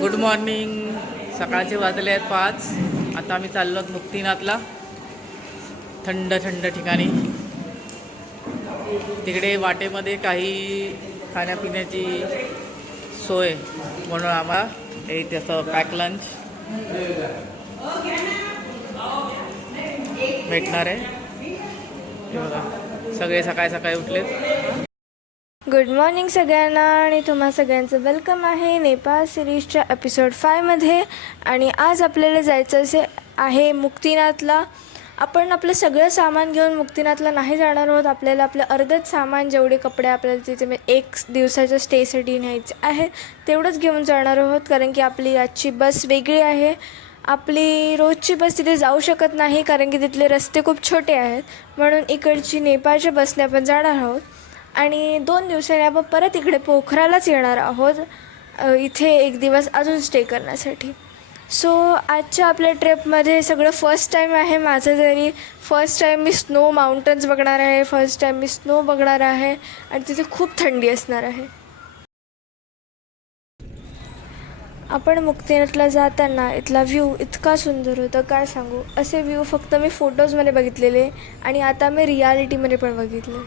Good morning. सकाळचे वाजले आहेत 5. आता आम्ही चाललो आहोत मुक्तिनाथला, थंड थंड ठिकाणी. तिकडे वाटेमध्ये काही खाण्यापिण्याची सोय म्हणून आम्हाला एक त्याचं पॅक लंच भेटणार आहे. हे बघा, सगळे सकाळी सकाळी उठलेत. गुड मॉर्निंग सगळ्यांना आणि तुम्हा सगळ्यांचं वेलकम आहे नेपाळ सिरीजच्या एपिसोड 5मध्ये. आणि आज आपल्याला जायचं असे आहे मुक्तिनाथला. आपण आपलं सगळं सामान घेऊन मुक्तिनाथला नाही जाणार आहोत. आपल्याला आपलं अर्धच सामान, जेवढे कपडे आपल्याला तिथे 1 दिवसाच्या स्टेसाठी न्यायचे आहे तेवढंच घेऊन जाणार आहोत. कारण की आपली आजची बस वेगळी आहे. आपली रोजची बस तिथे जाऊ शकत नाही कारण की तिथले रस्ते खूप छोटे आहेत. म्हणून इकडची नेपाळच्या बसने आपण जाणार आहोत आणि 2 दिवसांनी आपण परत इकडे पोखरालाच येणार आहोत, इथे 1 दिवस अजून स्टे करण्यासाठी. सो आजच्या आपल्या ट्रिपमध्ये सगळं फर्स्ट टाईम आहे माझं. तरी फर्स्ट टाईम मी स्नो माउंटन्स बघणार आहे, फर्स्ट टाईम मी स्नो बघणार आहे आणि तिथे खूप थंडी असणार आहे. आपण मुक्तिनाथला जाताना इथला व्ह्यू इतका सुंदर होता, काय सांगू. असे व्ह्यू फक्त मी फोटोजमध्ये बघितलेले आणि आता मी रियालिटीमध्ये पण बघितले.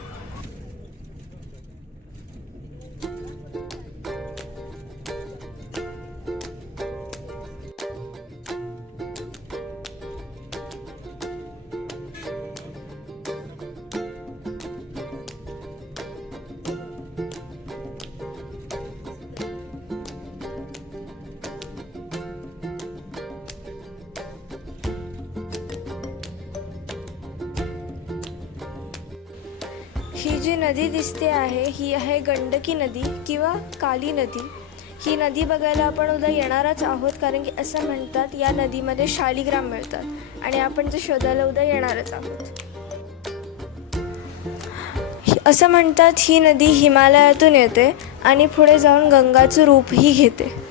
ही जी नदी दिसते आहे ही आहे गंडकी नदी किंवा काली नदी. ही नदी बघायला आपण उद्या येणारच आहोत कारण की असं म्हणतात या नदीमध्ये शालिग्राम मिळतात आणि आपण ते शोधायला उद्या येणारच आहोत. असं म्हणतात ही नदी हिमालयातून येते आणि पुढे जाऊन गंगाचं रूपही घेते.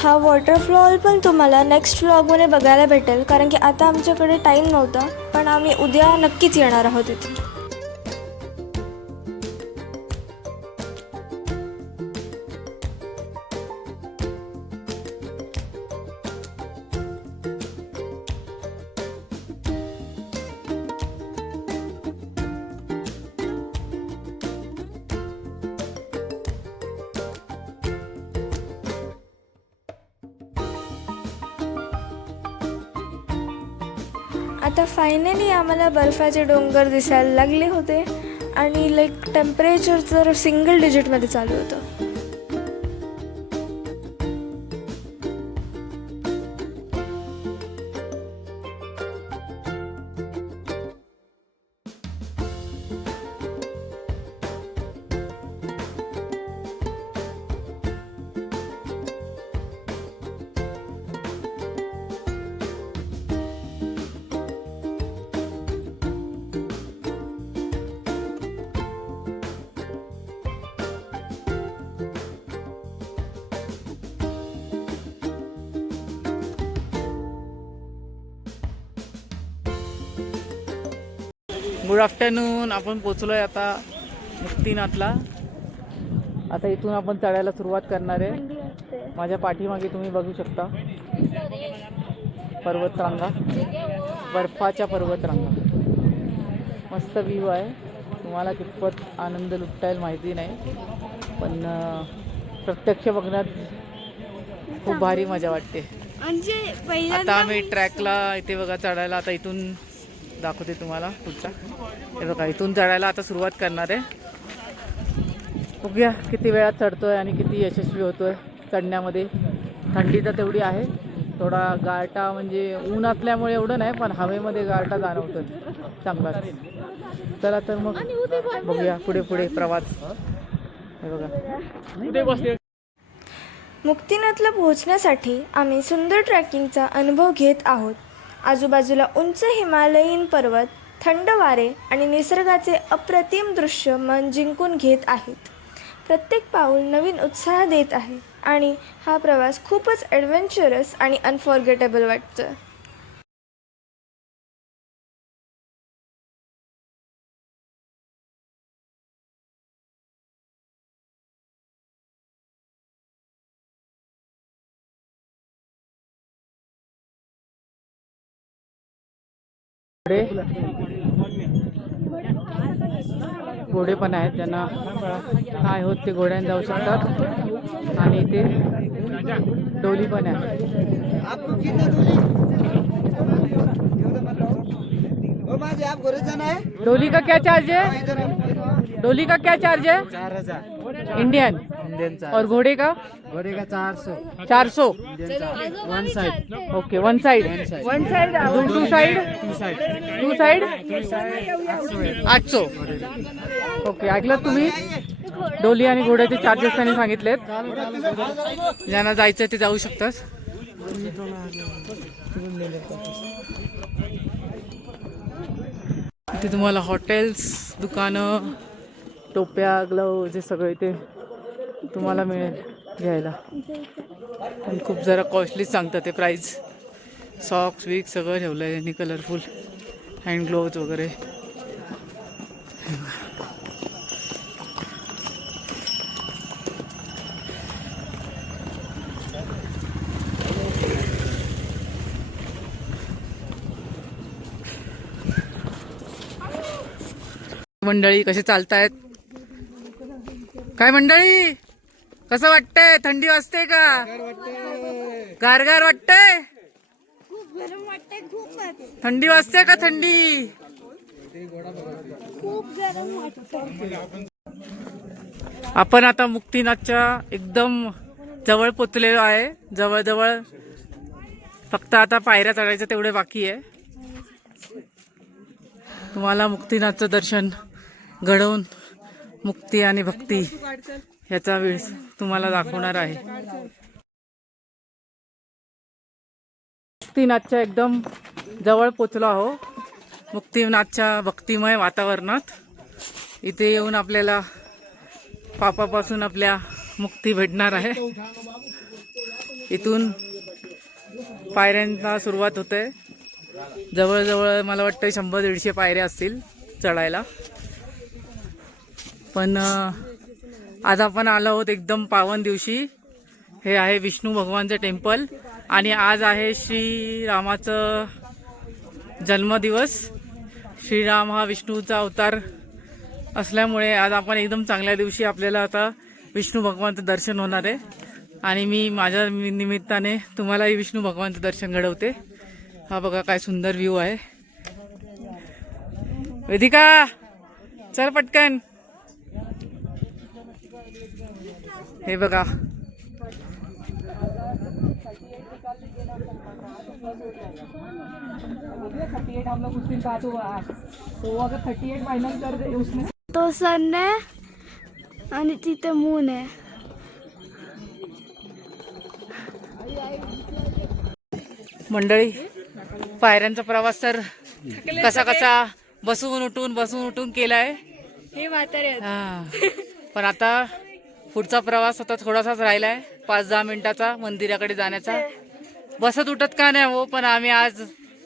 हा वॉटरफॉल पण तुम्हाला नेक्स्ट व्लॉगमध्ये बघायला भेटेल कारण की आता आमच्याकडे टाईम नव्हता, पण आम्ही उद्या नक्कीच येणार आहोत इथे. आता फायनली आम्हाला बर्फाचे डोंगर दिसायला लागले होते आणि टेम्परेचर तर सिंगल डिजिटमध्ये चालू होतं. Good afternoon. आपण पोचलो आहे आता मुक्तिनाथला. आता इथून आपण चढायला सुरुवात करणार आहे. माझ्या पाठीमागे तुम्ही बघू शकता पर्वतरांगा, बर्फाच्या पर्वतरांगा. मस्त व्ह्यू आहे. तुम्हाला कितपत आनंद लुटता येईल माहिती नाही, पण प्रत्यक्ष बघण्यात खूप भारी मजा वाटते. आता आम्ही ट्रॅकला इथे बघा चढायला. आता इथून दाखवते तुम्हाला पुढचा. हे बघा, इथून चढायला आता सुरुवात करणार आहे. बघूया किती वेळात चढतोय आणि किती यशस्वी होतोय चढण्यामध्ये. थंडी तर तेवढी आहे, थोडा गारठा म्हणजे ऊन असल्यामुळे एवढं नाही, पण हवेमध्ये गारठा जाणवतो चांगलाच. चला तर मग बघूया पुढे पुढे प्रवास. हे बघा मुक्तिनाथला पोहोचण्यासाठी आम्ही सुंदर ट्रॅकिंगचा अनुभव घेत आहोत. आजूबाजूला उंच हिमालयीन पर्वत, थंड वारे आणि निसर्गाचे अप्रतिम दृश्य मन जिंकून घेत आहेत. प्रत्येक पाऊल नवीन उत्साह देत आहे आणि हा प्रवास खूपच ॲडव्हेंचरस आणि अनफॉर्गेटेबल वाटतं. घोडे पण आहेत, त्यांना काय होत ते घोड्याने जाऊ शकतात. आणि इथे डोली पण आहे. डोली का क्या चार्ज है? डोली का क्या चार्ज है? 4000 इंडियन. और घोड़े का? घोड़े का 400 400. One side okay, one side. Two side. Two side 800. Okay, ऐकलं तुम्ही? डोली आणि घोड्याचे चार्जेस त्यांनी सांगितलेत. ज्यांना जायचं ते जाऊ शकतात. इथे तुम्हाला हॉटेल्स, दुकानं, टोप्या, ग्लव्ज हे सगळे इथे तुम्हाला मिळेल घ्यायला. पण खूप जरा कॉस्टलीच सांगतात ते प्राईस. सॉक्स विक्स सगळं ठेवलं आहे त्यांनी, कलरफुल हँड ग्लोव्ज वगैरे. मंडळी कसे चालतायत? काय मंडळी, कसं वाटतंय? थंडी वाजते का? गारगार वाटतंय? थंडी वाजते का? थंडी आपण आता मुक्तिनाथच्या एकदम जवळ पोचलेलो आहे. जवळजवळ फक्त आता पायऱ्या चढायचं तेवढे बाकी आहे. तुम्हाला मुक्तिनाथचं दर्शन घडवून मुक्ती आणि भक्ती ह्याचा वेळ तुम्हाला दाखवणार आहे. मुक्तिनाथच्या एकदम जवळ पोचलो आहो. मुक्तिनाथच्या भक्तिमय वातावरणात इथे येऊन आपल्याला पापापासून आपल्या मुक्ती भेटणार आहे. इथून पायऱ्यांना सुरुवात होते. जवळजवळ मला वाटतं 100-150 पायऱ्या असतील चढायला. पण आज आपण आलो आहोत एकदम पावन दिवशी. हे आहे विष्णू भगवानचं टेम्पल आणि आज आहे श्रीरामाचं जन्मदिवस. श्रीराम हा विष्णूचा अवतार असल्यामुळे आज आपण एकदम चांगल्या दिवशी आपल्याला आता विष्णू भगवानचं दर्शन होणार आहे. आणि मी माझ्या निमित्ताने तुम्हालाही विष्णू भगवानचं दर्शन घडवते. हा बघा काय सुंदर व्ह्यू आहे. वेदिका चल पटकन. हे बघा तो सन आहे आणि तिथे मून आहे. मंडळी, पायऱ्यांचा प्रवास तर कसा कसा बसून उठून केलाय. हे म्हातारे हा, पण आता पुढचा प्रवास आता थोडासाच राहिलाय, 5-10 मिनिटाचा मंदिराकडे जाण्याचा. बसत उठत का नाही हो, पण आम्ही आज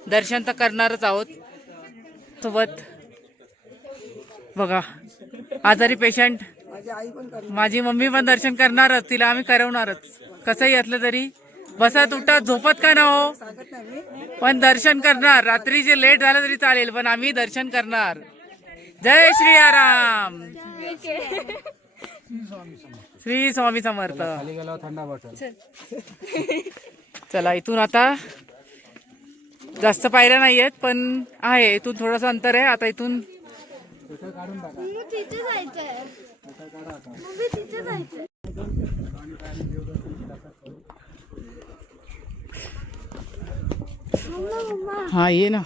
दर्शन तर करणारच आहोत. सोबत बघा आजारी पेशंट, माझी मम्मी पण दर्शन करणारच, तिला आम्ही करवणारच. कसंही असलं तरी बसत उठत झोपत का ना हो, पण दर्शन करणार. रात्री जे लेट झालं तरी चालेल, पण आम्ही दर्शन करणार. जय श्री राम. श्री स्वामी समर्थ. चला, इथून आता जास्त पायऱ्या नाही आहेत, पण आहे इथून थोडंसं अंतर आहे. आता इथून तिथे जायचंय. तिथे जायचंय. हा ये ना.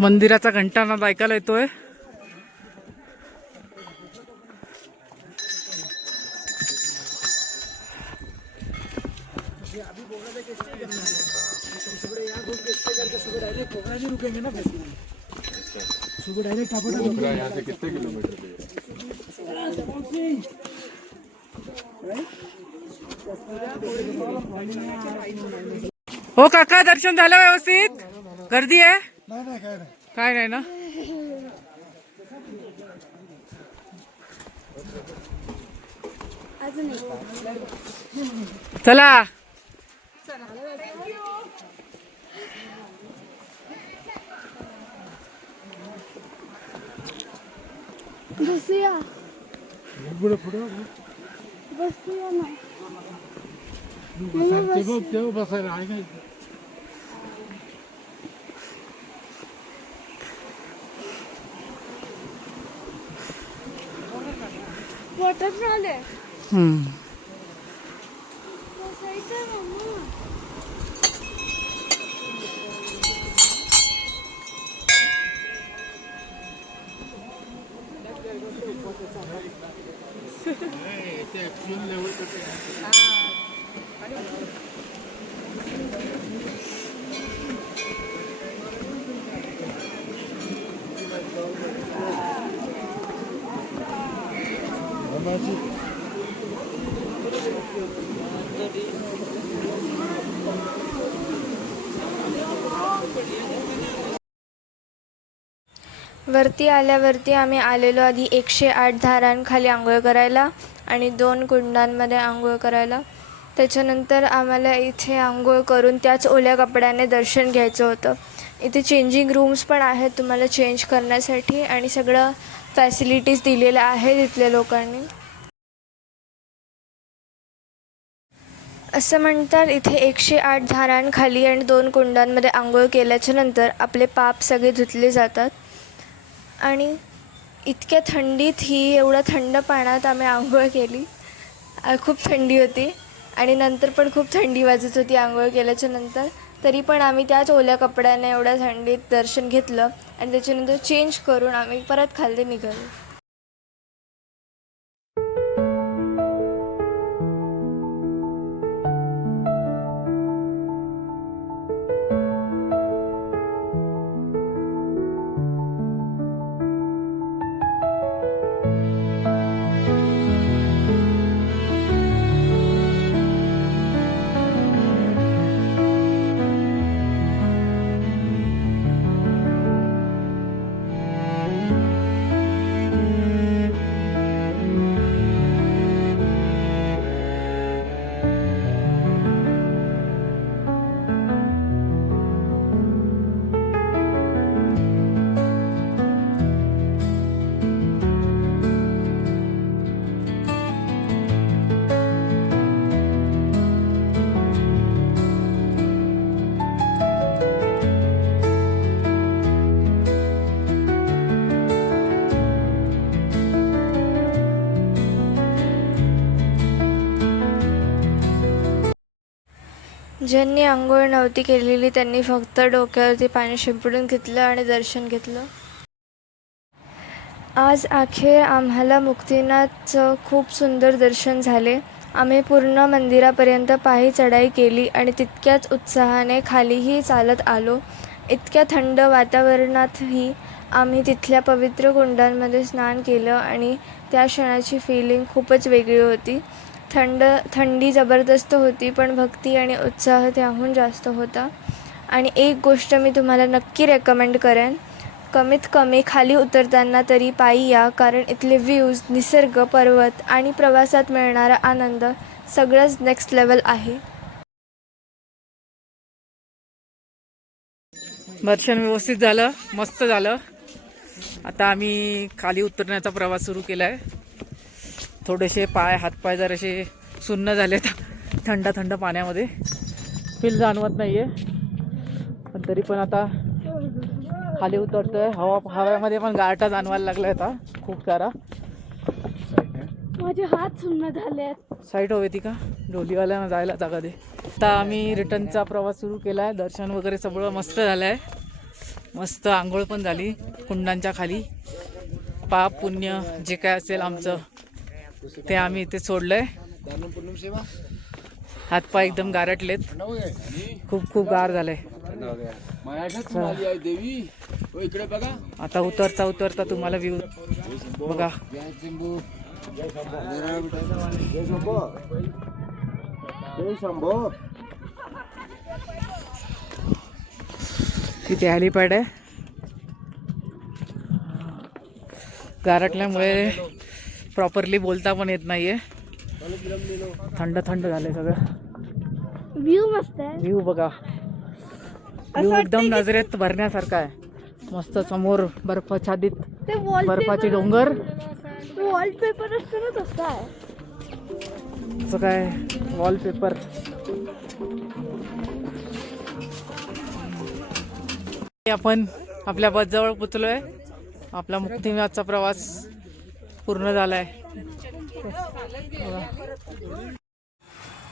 मंदिराचा घंटानाद ऐकायला येतोय. हो काका, दर्शन झालं व्यवस्थित? गर्दी आहे? काय नाही ना. चला बसूया बसूया ना. वॉटरफॉल आहे. बसायचं मम्मा. वरती आल्यावरती आम्ही आलेलो आधी 108 धारांखाली आंघोळ करायला आणि 2 कुंडांमध्ये आंघोळ करायला. त्याच्यानंतर आम्हाला इथे आंघोळ करून त्याच ओल्या कपड्याने दर्शन घ्यायचं होतं. इथे चेंजिंग रूम्स पण आहेत तुम्हाला चेंज करण्यासाठी आणि सगळं फॅसिलिटीज दिलेल्या आहेत इथल्या लोकांनी. असं म्हणतात इथे 108 धारांखाली आणि 2 कुंडांमध्ये आंघोळ केल्याच्या नंतर आपले पाप सगळे धुतले जातात. आणि इतक्या थंडीत एवढ्या थंड पाण्यात आम्ही आंघोळ केली. खूप थंडी होती आणि नंतर पण खूप थंडी वाजत होती आंघोळ केल्याच्या नंतर. तरी पण आम्ही त्याच ओल्या कपड्याने एवढ्या थंडीत दर्शन घेतलं आणि त्याच्यानंतर चेंज करून आम्ही परत खाली निघालो. ज्यांनी आंघोळ नव्हती केलेली त्यांनी फक्त डोक्यावरती पाणी शिंपडून घेतलं आणि दर्शन घेतलं. आज अखेर आम्हाला मुक्तिनाथचं खूप सुंदर दर्शन झाले. आम्ही पूर्ण मंदिरापर्यंत पायी चढाई केली आणि तितक्याच उत्साहाने खालीही चालत आलो. इतक्या थंड वातावरणातही आम्ही तिथल्या पवित्र कुंडांमध्ये स्नान केलं आणि त्या क्षणाची फिलिंग खूपच वेगळी होती. थंडी जबरदस्त होती पण भक्ती आणि उत्साह त्याहून जास्त होता. आणि एक गोष्ट मी तुम्हाला नक्की रेकमेंड करेन, कमीत कमी खाली उतरताना तरी पायी या, कारण इथले व्ह्यूज, निसर्ग, पर्वत आणि प्रवासात मिळणारा आनंद सगळंच नेक्स्ट लेवल आहे. दर्शन व्यवस्थित झालं, मस्त झालं. आता आम्ही खाली उतरण्याचा प्रवास सुरू केला आहे. थोडेसे हातपाय जरासे सुन्न झाले थंड थंड पाण्यामध्ये. फील जाणवत नाही आहे पण तरी पण आता खाली उतरतोय. हव्यामध्ये पण गारठा जाणवायला लागला आता खूप सारा. माझे हात सुन्न झाले. साईड हवी ती का डोलीवाल्यानं जायला जागा दे. आता आम्ही रिटर्नचा प्रवास सुरू केला आहे. दर्शन वगैरे सगळं मस्त झालं आहे. मस्त आंघोळ पण झाली कुंडांच्या खाली. पाप पुण्य जे काय असेल आमचं ते आम्ही इथे सोडलंय. हातपाय एकदम गारटलेत, खूप खूप गार झालंय. इकडे बघा. आता उतरता उतरता तुम्हाला व्ह्यू बघा. तिथे हॅलिपॅड आहे. गारटल्यामुळे प्रॉपरली बोलता पण येत नाहीये. थंड थंड झालंय सगळं. व्ह्यू मस्त आहे. व्ह्यू बघा, व्ह्यू एकदम नजरेत भरण्यासारखा आहे. मस्त समोर बर्फाच्छादित ते बर्फाचे डोंगर. वॉलपेपर असतो ना तसा आहे. असं काय वॉलपेपर. आपण आपल्या बसजवळ पोचलोय. आपला मुक्तिनाथचा प्रवास पूर्ण झालाय.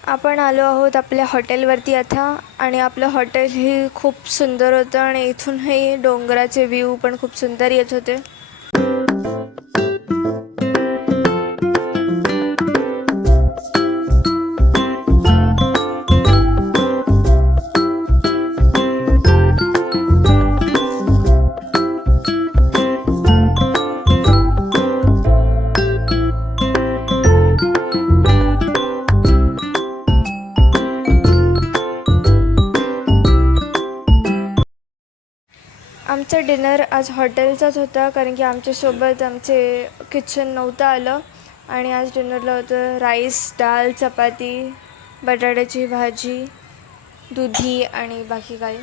आपण आलो आहोत आपल्या हॉटेलवरती आता, आणि आपलं हॉटेल हे खूप सुंदर होतं आणि इथून हे डोंगराचे व्ह्यू पण खूप सुंदर येत होते. आमचा डिनर आज हॉटेलचाच होता, कारण की आमच्यासोबत आमचे किचन नव्हतं आलं. आणि आज डिनरला होतं राईस, डाळ, चपाती, बटाट्याची भाजी, दुधी आणि बाकी काही.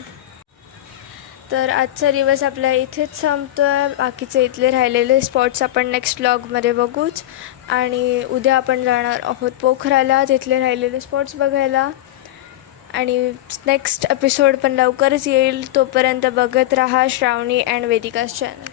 तर आजचा दिवस आपला इथेच संपतो आहे. बाकीचे इथले राहिलेले स्पॉट्स आपण नेक्स्ट व्लॉगमध्ये बघूच. आणि उद्या आपण जाणार आहोत पोखराला, तिथले राहिलेले स्पॉट्स बघायला. आणि नेक्स्ट एपिसोड पण लवकरच येईल. तोपर्यंत बघत राहा श्रावणी अँड वेदिकाज चॅनल.